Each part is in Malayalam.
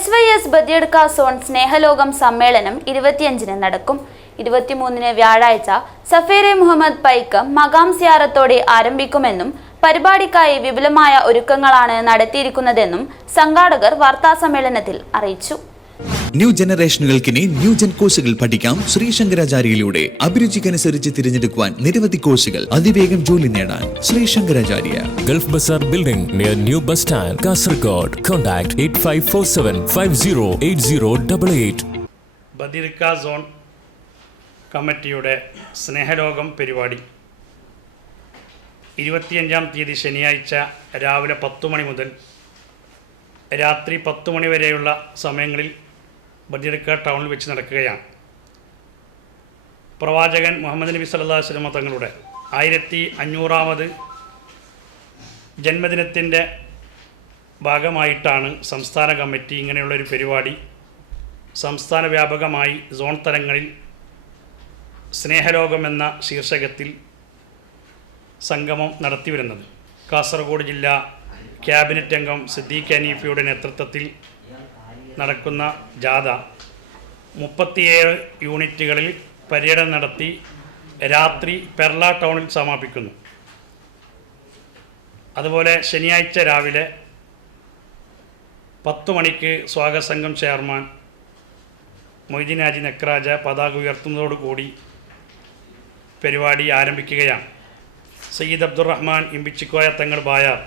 S Y S Badiadka zone സ്നേഹലോകം സമ്മേളനം ഇരുപത്തിയഞ്ചിന് നടക്കും. ഇരുപത്തിമൂന്നിന് വ്യാഴാഴ്ച സഫേറെ മുഹമ്മദ് പൈക്ക് മകാം സിയാറത്തോടെ ആരംഭിക്കുമെന്നും പരിപാടിക്കായി വിപുലമായ ഒരുക്കങ്ങളാണ് നടത്തിയിരിക്കുന്നതെന്നും സംഘാടകർ വാർത്താസമ്മേളനത്തിൽ അറിയിച്ചു. ന്യൂ ജനറേഷനുകൾക്കിനി ന്യൂ ജെൻ കോഴ്സുകൾ പഠിക്കാം ശ്രീ ശങ്കരാചാര്യയിലൂടെ അഭിരുചിക്കനുസരിച്ച് തിരഞ്ഞെടുക്കുവാൻ നിരവധി കോഴ്സുകൾ അതിവേഗം ജോലി നേടാൻ Sree Sankaracharya Gulf Bazar building near new bus stand Kasaragod contact eight five four seven five zero eight zero double eight ബദിർക്ക zone കമ്മിറ്റിയുടെ സ്നേഹലോകം പരിപാടി. ഇരുപത്തിയഞ്ചാം തീയതി ശനിയാഴ്ച രാവിലെ പത്തു മണി മുതൽ രാത്രി പത്ത് മണി വരെയുള്ള സമയങ്ങളിൽ ബദിർക്ക ടൗണിൽ വെച്ച് നടക്കുകയാണ്. പ്രവാചകൻ മുഹമ്മദ് നബി സല്ലാ വസ്ലമ തങ്ങളുടെ ആയിരത്തി അഞ്ഞൂറാമത് ജന്മദിനത്തിന്റെ ഭാഗമായിട്ടാണ് സംസ്ഥാന കമ്മിറ്റി ഇങ്ങനെയുള്ളൊരു പരിപാടി സംസ്ഥാന വ്യാപകമായി സോൺ തലങ്ങളിൽ സ്നേഹലോകം എന്ന ശീർഷകത്തിൽ സംഗമം നടത്തിവരുന്നത്. കാസർഗോഡ് ജില്ലാ ക്യാബിനറ്റ് അംഗം സിദ്ദീഖ് അനീഫിയുടെ നേതൃത്വത്തിൽ നടക്കുന്ന ജാഥ മുപ്പത്തിയേഴ് യൂണിറ്റുകളിൽ പര്യടനം നടത്തി രാത്രി പെർള ടൗണിൽ സമാപിക്കുന്നു. അതുപോലെ ശനിയാഴ്ച രാവിലെ പത്തു മണിക്ക് സ്വാഗത സംഘം ചെയർമാൻ മൊയ്തീൻ ഹാജി നക്രാജ പതാക ഉയർത്തുന്നതോടുകൂടി പരിപാടി ആരംഭിക്കുകയാണ്. സയ്യിദ് അബ്ദുറഹ്മാൻ ഇമ്പിച്ചിക്കോയ തങ്ങൾ ബായാർ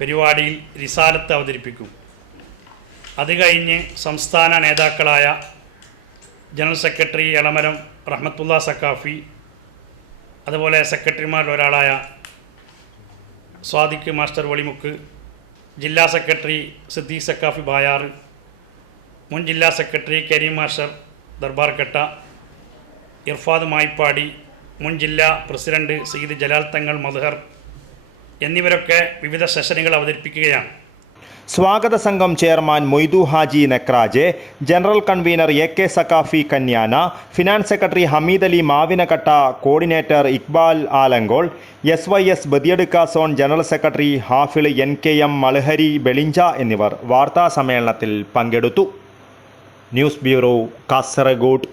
പരിപാടിയിൽ റിസാലത്ത് അവതരിപ്പിക്കും. അത് കഴിഞ്ഞ് സംസ്ഥാന നേതാക്കളായ ജനറൽ സെക്രട്ടറി എളമരം റഹ്മത്തുള്ള സക്കാഫി അതുപോലെ സെക്രട്ടറിമാരിൽ ഒരാളായ സ്വാദിഖ് മാസ്റ്റർ വളിമുക്ക് ജില്ലാ സെക്രട്ടറി സിദ്ദീഖ് സക്കാഫി ബായാർ മുൻ ജില്ലാ സെക്രട്ടറി കരീം മാസ്റ്റർ ദർബാർക്കട്ട ഇർഫാദ് മായിപ്പാടി മുൻ ജില്ലാ പ്രസിഡന്റ് സയ്യിദ് ജലാൽ തങ്ങൾ മധുഹർ എന്നിവരൊക്കെ വിവിധ സെഷനുകൾ അവതരിപ്പിക്കുകയാണ്. സ്വാഗത സംഘം chairman Moidu Haji Nekraje general convener A K Saqafi Kanyana finance secretary Hameed Ali Mavinakatta coordinator Iqbal Alangol S Y S Badiadka zone general secretary Hafil N K M Malahari Belinja എന്നിവർ വാർത്താ സമ്മേളനത്തിൽ പങ്കെടുത്തു. News bureau Kasaragod.